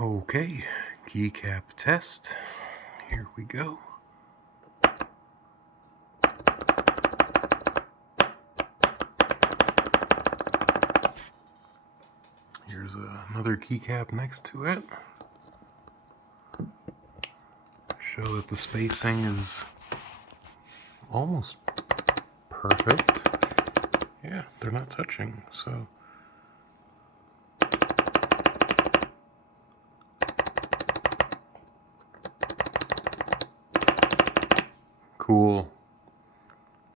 Okay, keycap test. Here we go. Here's another keycap next to it. Show that the spacing is almost perfect. Yeah, they're not touching, so. Cool.